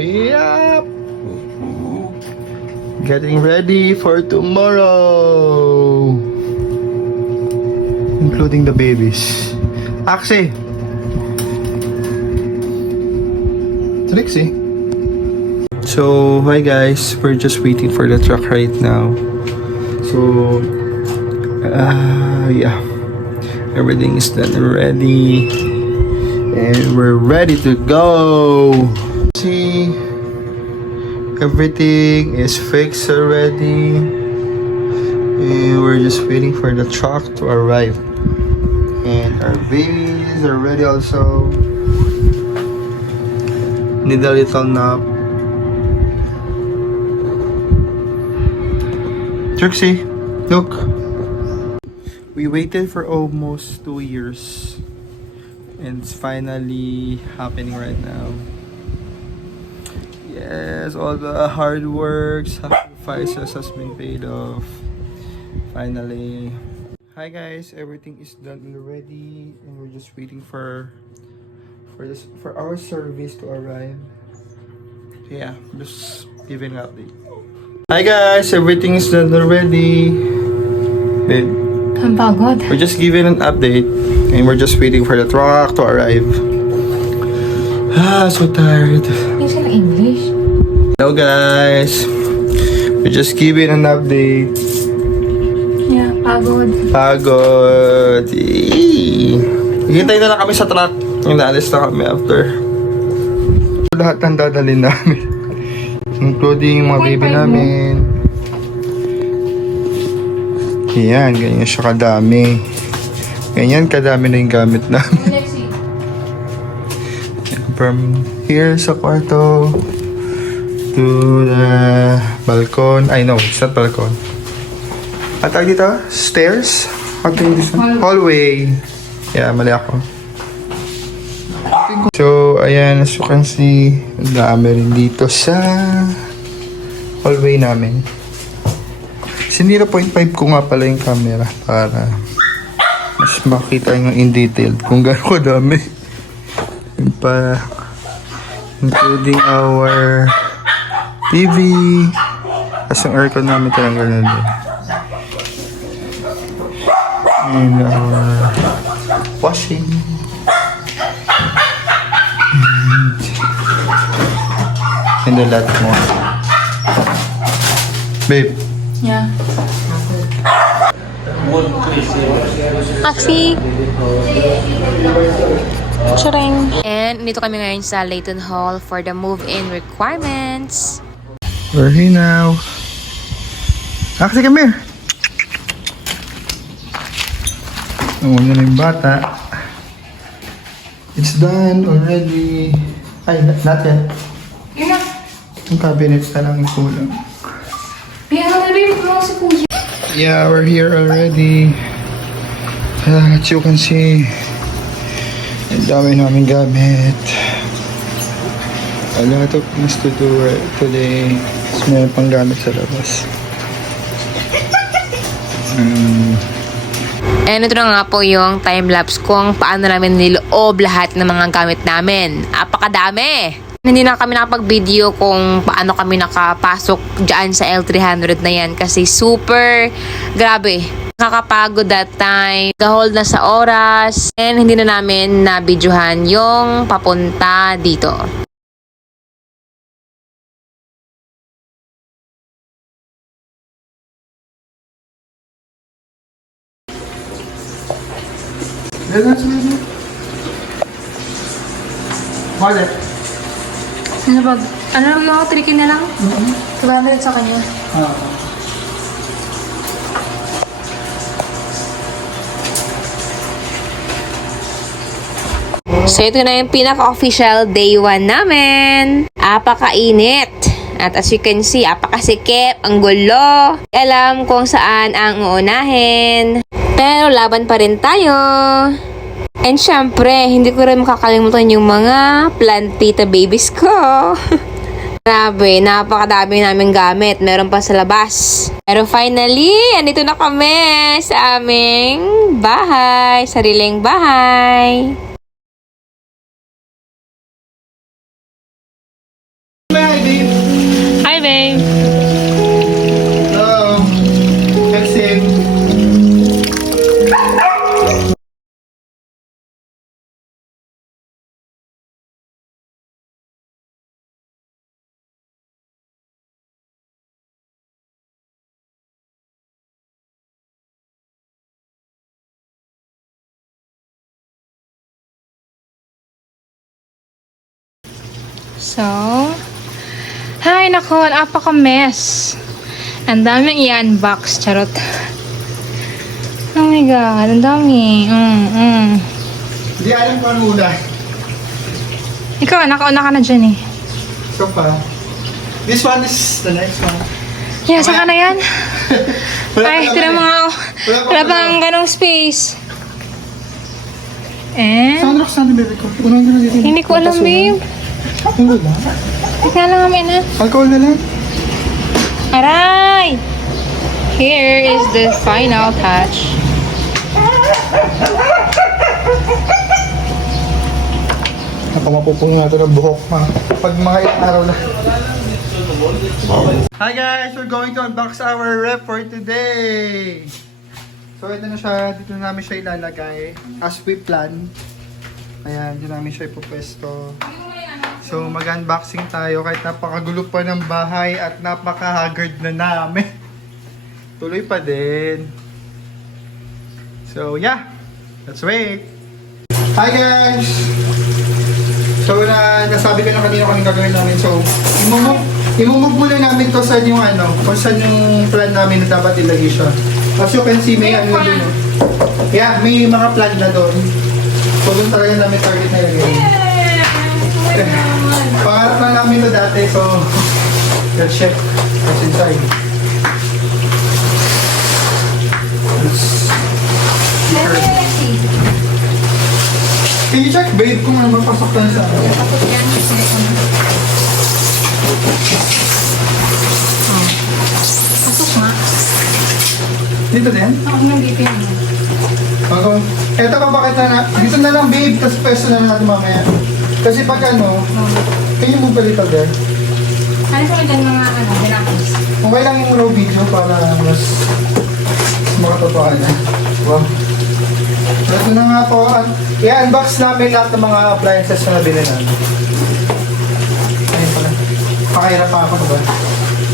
Yep. Getting ready for tomorrow. Including the babies. Axie. Trixie. So, hi guys. We're just waiting for the truck right now. So, yeah. Everything is done ready. And we're ready to go. See, everything is fixed already. And we're just waiting for the truck to arrive. And our babies are ready also. Need a little nap. Trixie, look. We waited for almost 2 years. And it's finally happening right now. Yes, all the hard work, sacrifices has been paid off. Finally. Hi guys, everything is done already. And we're just waiting for our service to arrive. Yeah, just giving an update. Hi guys, everything is done already. Babe, Ang pagod. we're just giving an update and we're just waiting for the truck to arrive. So tired. Hindi sila English. Hello guys, we're just giving an update. Yeah, pagod. Pagod. Hintay na lang kami sa truck. Inaalis na kami after. Lahat ng dadalhin namin. Including mga baby namin. Yan, ganyan siya kadami. Ganyan kadami na yung gamit namin. From here sa kwarto to the balcon. I know, it's not balcon. At dito, stairs. Hallway. Yeah, mali ako. So, ayan, as you can see, ang dami rin dito sa hallway namin. Sinira 0.5 ko nga pala yung camera para mas makita nyo in detail kung gano'n ko dami. Yun pa, including our TV. As yung aircon namin talaga na din. And our washing. And a lot more. Babe. Yeah. Axie. Charing. And dito kami ngayon sa Layton Hall for the move-in requirements. We're here now. Axie, come here. Nauna na yung bata. It's done already. Ay, not yet. Yung cabinet na lang kulang. Yeah, we're here already. As you can see, ang dami namin gamit. A lot of things to do today. Mas meron pang gamit sa labas. And ito na nga po yung time-lapse kung paano namin niloob lahat ng mga gamit namin. Apakadami! Hindi na kami nakapag-video kung paano kami nakapasok dyan sa L300 na yan kasi super grabe. Nakakapagod that time. Gahold na sa oras. And hindi na namin na-videohan yung papunta dito. Ano yung ako, tricky na lang? 200 sa kanya. So ito na yung pinaka-official day 1 namin. Apakainit. At as you can see, apakasikip, ang gulo. Alam kung saan ang uunahin. Pero laban pa rin tayo. And syempre, hindi ko rin makakalimutan yung mga plantita babies ko. Grabe, napakadami namin gamit. Meron pa sa labas. Pero finally, andito na kami sa aming bahay. Sariling bahay. So, hay nako, napaka-mess. Ang daming i-unbox, charot. Oh my God, ang dami. Hindi alam kung ano una. Ikaw, nakauna ka na dyan eh. So pa. This one is the next one. Yeah, saka na yan. Wala Ay, pa tira naman mga, eh. wala pang ganong space. Eh? Saan Roxanne, baby ko? Unang ka na dito. Hindi ko alam, babe. Ano na? Tika lang kami na. Alcohol na lang. Aray! Here is the final touch. Napamapupuno natin ng buhok pag mga ilang araw na. Hi guys! We're going to unbox our ref for today! So ito na siya, dito na namin siya ilalagay as we plan. Ayan, dito namin siya ipupwesto. So mag-unboxing tayo kahit napakagulo pa ng bahay at napaka-haggard na namin. Tuloy pa din. So yeah, let's wait! Hi guys! So nasabi ko na kanina kung anong gagawin namin. So imumove muna namin to sa yung ano, kung saan yung plan namin na dapat ilagay siya. As you can see, may ano dun. Yeah, may mga plan na doon. So doon talaga namin target na ilagay. Pangarap na namin ito dati, so let's check what's inside. Can you check, babe, kung ano mapasok tayo sa ano? Pasok nga. Dito din? Ako nang dito yun. Ako. Eto pa bakit na dito na lang, babe, tapos peso na natin mamaya. Kasi pag ano, can you move a little there? Ano sa dyan mga ano, dinapos? Okay lang yung raw video para mas makatotohan na. Wow. So ito na nga po, i-unbox namin lahat ng mga appliances na nabili namin. Ayun pala. Pakahirap pa ako, diba?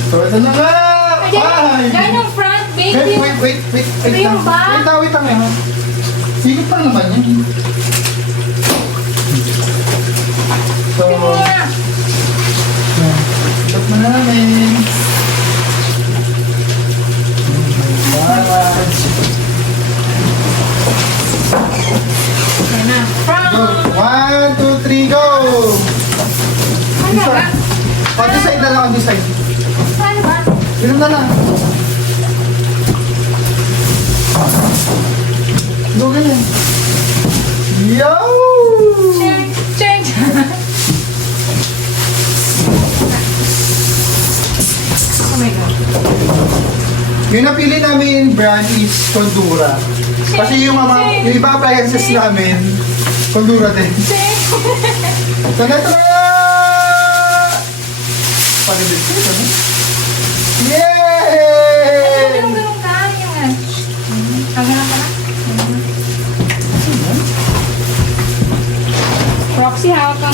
So ito na nga! Ay! Dahil yung front, babe. Wait Ito yung bag? Wait lang yan. Sigit pa naman yan. So, yan. Ikot na namin. Yan na. Go! 1, 2, 3, go! Ano ba? On this side na lang, on this side. Ano ba? Ganun na lang. Go ganyan. Yo! Check, check. Oh my God. Yung napili namin brand is Condura. Kasi yung iba appliances namin, Condura din. Check. So, neto na! Panibig ko, ano? Yay! Ganun ka. Yung kagana ka na. Roxy, hawak ka.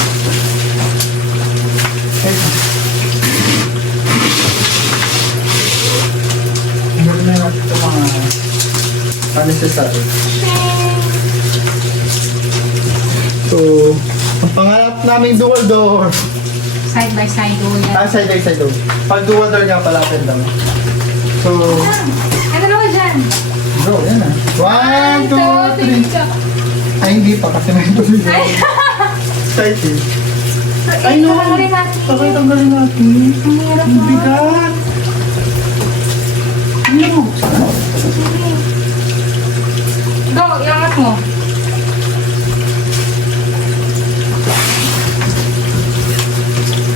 Hindi na natin ito mga unnecessary. So, ang pangarap naming dual door. Side by side, oh yan. Side by side door. Pag dual door nga pala, lang. So, Ano naman dyan? go, yan na. 1, 2, 3. Ay, hindi pa kasi may tuloy. Excited. Ay, no. Tanggalin natin. Sabay tanggalin natin. Ang hirap Ang mo. bigat. Ano? Go, iangat mo.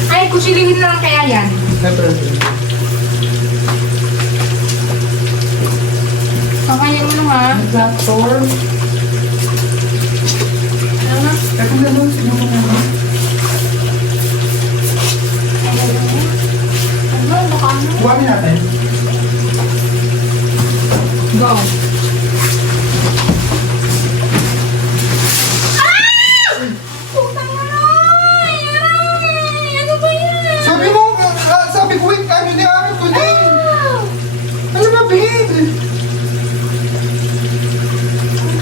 Ay, kutsilihin na lang kaya yan. Siyempre. Kakayan mo naman, ha? Exact form. Ano na? Ito na lang. Sino mo na lang? Ano, baka ano? Buwamin natin. Go. Putang ano? Aray! Ano ba yan? Sabi ko, wait, ano ni Aaron ko din. Ano ba, babe?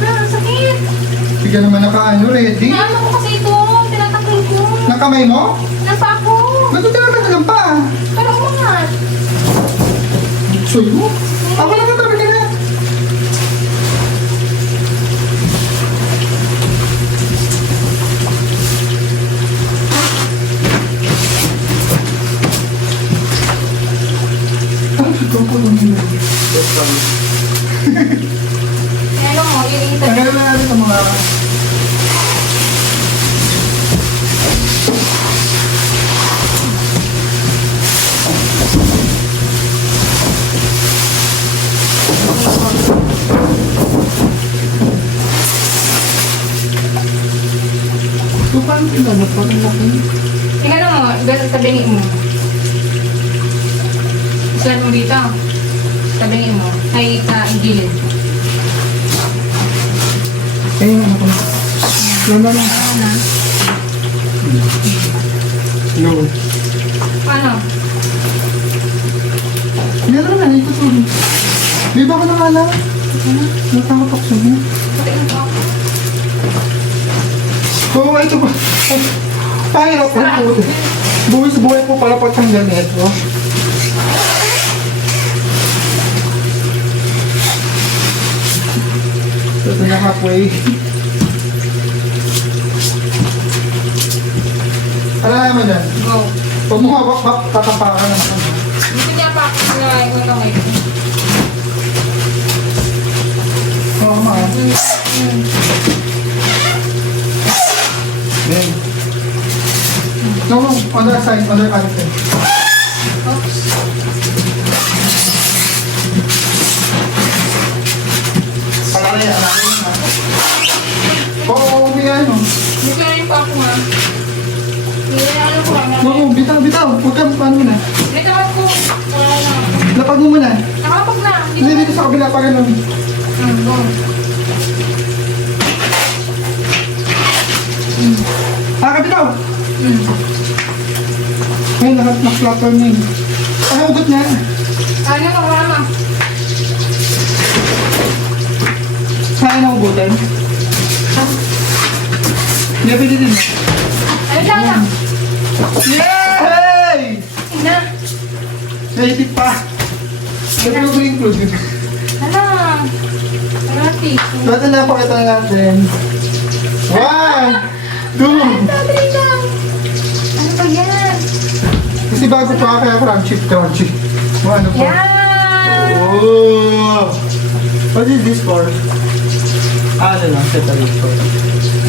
Ang sakit. Bigyan naman naka-ano, ready? Ano ko kasi ito? Tinatakil ko. Naka kamay mo? Napa ako. Ba't talaga talagang pa? Pero umangat. Soy mo? Ako na katabi ka na. Ito po lang yun. Ano mo, ilitan. Tanggalin na natin ang mga... Ito paano pinanap? Parang laki. Tingnan mo, ganun tabingin mo. Islan mo dito. Tabingin mo. Ay, gilid. Eh, ano ko? Lala na. Ano? No. Paano? Meron na, ito to. Di ba ka nakala? Natakot ako sa mo. Patiin ko. Oo, ito ba? Pahirap po po. Buwis buhay po pala pag tanggal na ito. Ito na halfway. Ano naman yan? Go. Pag mukha tatapakan na naman. Dito niya pa ako na yung kamay ko. Oo, ma. Then, no, other side, other side. Oops. Palala yan, alala yan, ha? Oo, bigay, no? Dito na yung pa ako nga. Hindi na ano ko ano. No, bitaw, bitaw. Huwag kang paano muna. Dito ako. Wala na. Lapag mo muna. Nakapag na. Hindi, dito sa kabila, pa ganun. Go. Ah, bitaw! Ngayon, nak-flatter niya yun. Ano, ugot niya? Ano ka mama? Kaya na ugutin? Hindi, pwede din. Ano lang? Yay! Na. Naitip pa. Ito yung include. Ano? Rati. Dati na pakita natin. 1, 2. Dali lang. Ano ba yan? Kasi bago pa kaya crunchy. Ano po? Yan. Oh! What is this for? Ah, ano lang, separator.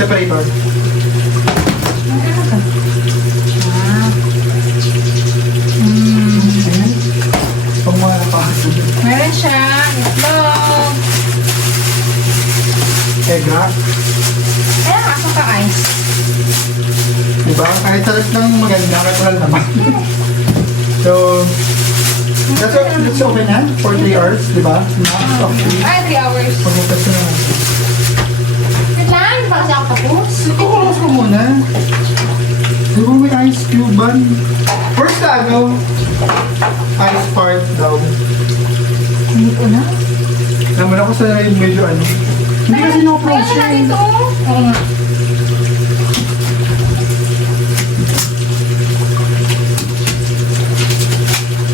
Separator. Ano ka? Ah. Ayan. Pag mga napakasal. Meron siya. Itlog. Ega. Kaya ako ka ice. Diba? Kahit salat ng maganda, natural naman. So, let's open yan for 3 hours, diba? Max of 3. Ay, 3 hours. Pagbukas na naman. Wait lang, hindi pa kasi ako tapos. Kukulos ko muna. Diba may ice cube ba? First ano? Ice part daw. Hindi ko na. Naman ako sa medyo ano. Hindi kasi no-frost Ayun na siya. dito. Oo nga.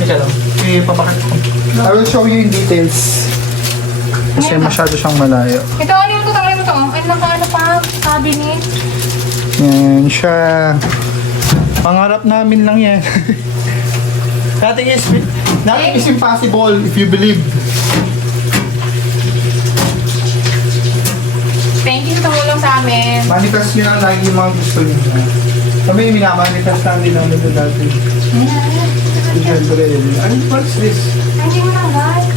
Teka lang. Papakit ko. I will show you in details. Kasi masyado siyang malayo. Ito, ano yung tutangin mo to? Ay, ano pa? Cabinet. Yan siya. Pangarap namin lang yan. Nothing is impossible if you believe. Thank you sa tumulong sa amin. Manifest nyo lang lagi yung mga gusto nyo. Kami minamanifest namin namin ito dati. Siyempre, what's this? Ay, hindi mo na, guys.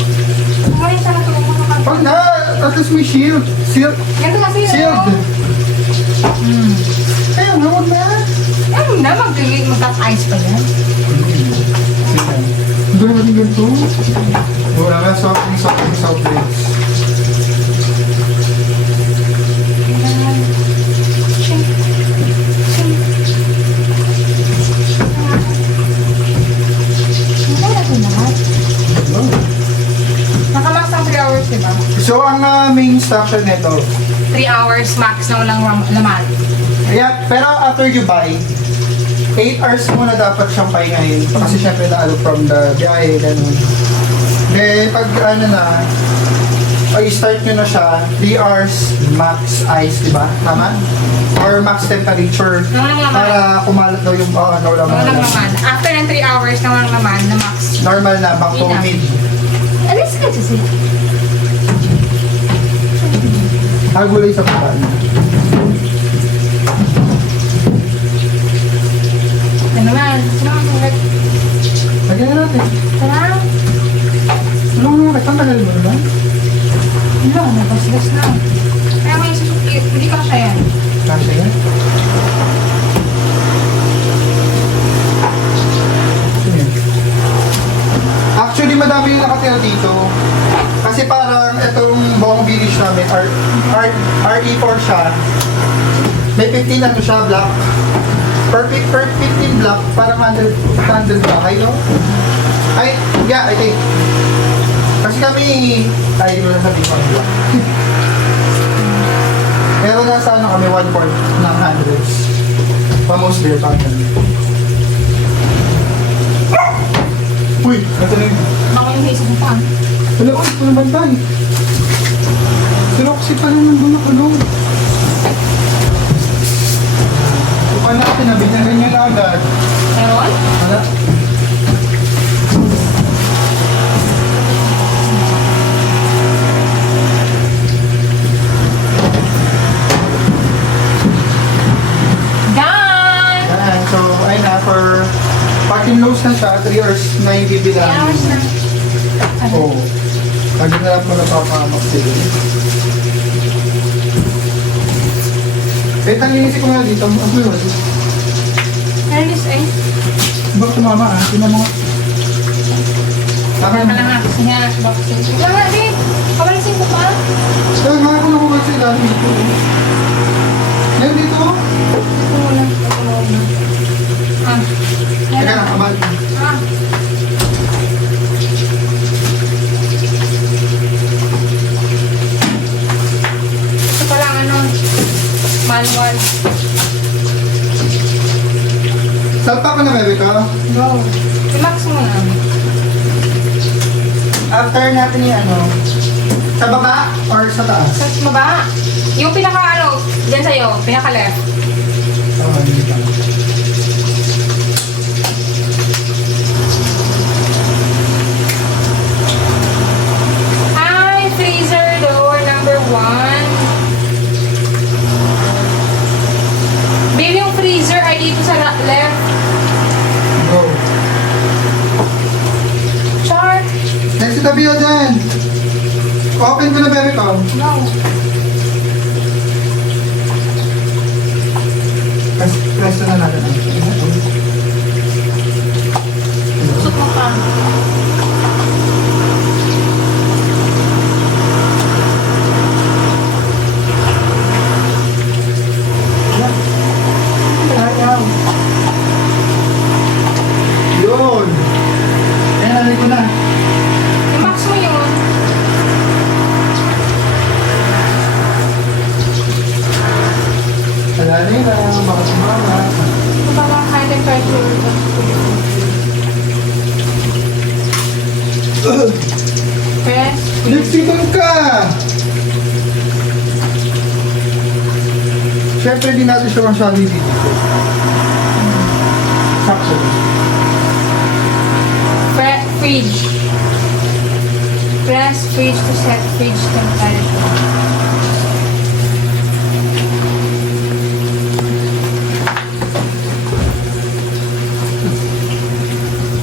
Ngayon sana tumulong ka. Pag na, at least may shield. Shield. Ganito kasi yun. Shield. Ayun, huwag na. Ano na, mag-ice pa yan. Doon natin ganito. Wala na, soft drinks. Nakamax ang 3 hours, diba? So, ang main structure nito, 3 hours max na walang laman. yeah, pero after you buy, 8 hours muna dapat siyang pahingahin. Kasi syempre na from the biyahe, ganun. Then, pag ano na, i-start nyo na siya, 3 hours max ice, di ba? Tama? Or max temperature. Naman. Para kumalat daw yung Naman naman. After ng 3 hours, naman na max. normal na, back to Ina. mid. Alis ka siya. Agulay sa baba niya. Ano naman? Lagyan na natin. Tara. Ano nga, ang tagal mo naman? Wala, nabasgas na. Kaya may susukit. Hindi ka siya yan. Kasi yan. Actually, madami yung nakatira dito. Kasi parang itong buong village namin, RE4 siya. May 15 ano siya, block. Per 15 block, parang 100 bahay, no? Ay, yeah, I think. Kasi kami, ay, hindi ko na sabihin ko ang block. Pero nasa ano kami, 1/4 ng hundreds. Almost there, parang. Uy, ito na yun. Baka yung haze mo pa. Wala ko, ito naman tayo. Si Roxy pa rin nandun ako, no? Kupa natin, nabigyan rin niya na agad. Meron? Wala. Done! Yan, so, ayun na, for parking loads na siya, 3 hours na yung 3 bibilang. hours na. Oo. Pag hinarap mo na papamak sila. Eh, tanginisip ko nga dito, ang may wali. Alis eh. Ba't tumama ah? Sino mga... Baka lang nga. Kasi nga, boxing. Ikaw nga, babe. Kabalisin ko pa. Kaya nga ako nakuha sa ilalim dito. Ngayon dito. Ito muna. Ito muna. Ah. Teka Meron. na, kabal. Ah. Ito pa lang ano. Manual. Salpa ko na, bebe ko. Go. I-max mo na. After natin yung ano, sa baba or sa taas? Sa baba. Yung pinaka ano, dyan sa'yo. Pinaka left. Dito. Hi, freezer door number 1. Babe, yung freezer ay dito sa left. Go. Char. Next tabi yun dyan. Open ko na, bebe ko. No. Press na natin. Susot mo pa. Ayaw. Yun. Kaya nalay ko na. I-max mo yun. Alalay na. Baka sumama. Baka high temperature. Press. Nagsipan ka! Siyempre, hindi natin siya masyado dito. Sakto. Fridge. Press fridge to set fridge temperature.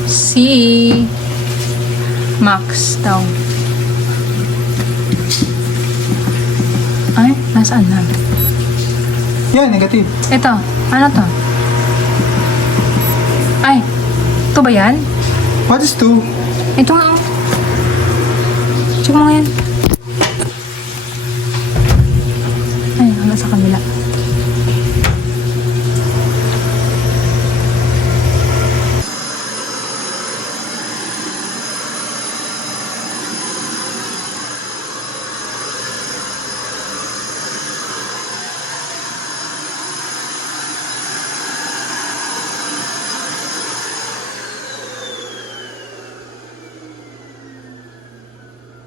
C. Max daw. Ay, nasaan na? Yan, negative. Ito, ano to? Ay, ito ba yan? What is 2? Ito nga, oh. Check mo nga yan. Ay, hanggang sa kabila.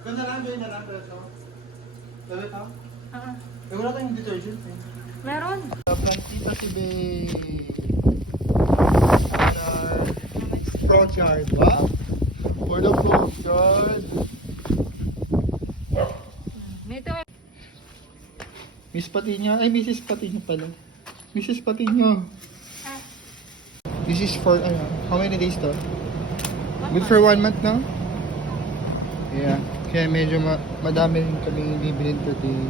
Ganda lang, gawin na lang. Sabi ka? Eh, wala tayong detergent eh. Meron. Plantita si Babe. Front yard, wow. For the front yard. Dito. Miss Patiño, ay Mrs. Patiño pala. Mrs. Patiño. This is for, how many days to? Good for 1 month now? Yeah. Kaya medyo madami rin kami bibilin today.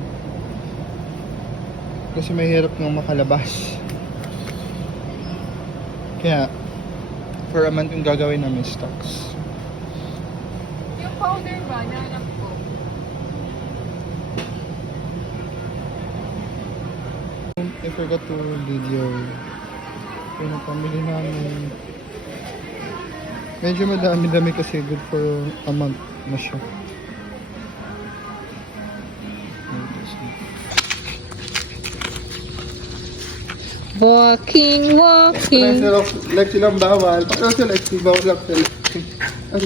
Kasi mahirap nang makalabas. Kaya, for a month yung gagawin namin stocks. Yung powder ba, nahanap ko. I forgot to video. Yung pamili namin. Medyo madami-dami kasi good for a month na siya. Walking. Lexi lang bawal. Pakita sa Lexi, bawal lang sa Lexi. Ano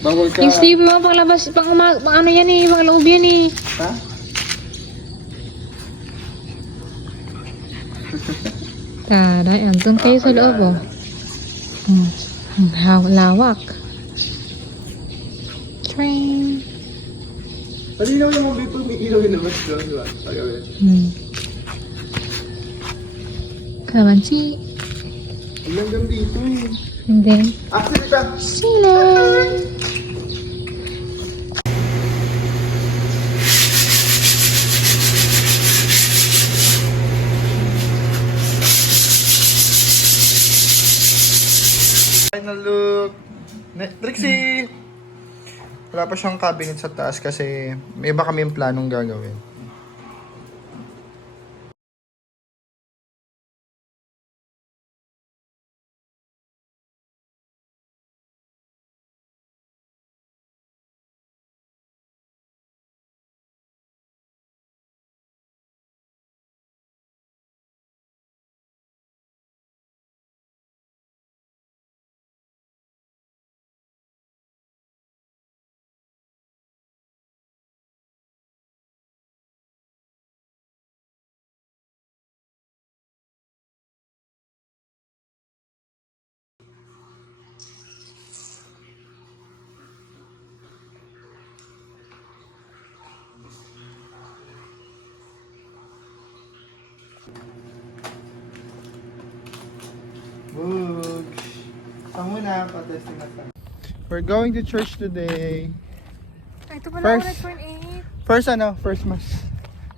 bawal ka. Yung sleeve mo, panglabas, pang ano yan eh, pang loob yan eh. Ha? Taray, andun kayo sa loob oh. Lawak. Train. Malinaw yung mga people, may ilaw yung labas doon, di ba? Pagawin. Kamansi. Hanggang dito eh. And then, Actually, pa. ceiling. Final look. Trixie! Wala pa siyang cabinet sa taas kasi may iba kami yung planong gagawin. Bugs. Panguna, patesting na sa. We're going to church today. Ay, ito pala First. ako Red First mass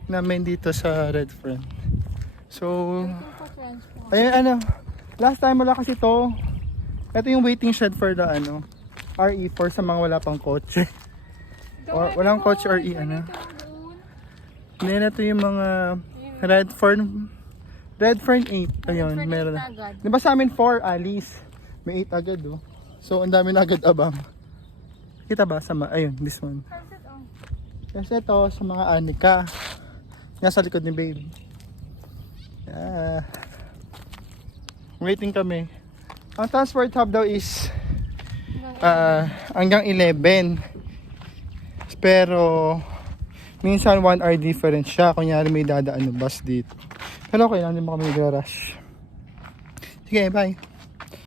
namin dito sa Red Friend. So, ayun last time wala kasi to. Ito yung waiting shed for the RE4 sa mga wala pang kotse. Or walang kotse RE Then ito yung mga Red Fern 8. Ayun, meron na. Di ba sa amin 4, Alice? May 8 agad oh. So, ang dami na agad abang. Kita ba? Ayun, this one. Kasi ito sa mga anika. Nasa likod ni babe. Yeah. Waiting kami. Ang transport hub daw is hanggang 11. Pero minsan 1 hour difference siya. Kunyari may dadaan ng bus dito. Pero okay lang, hindi mo kami nag-rush. Sige, bye.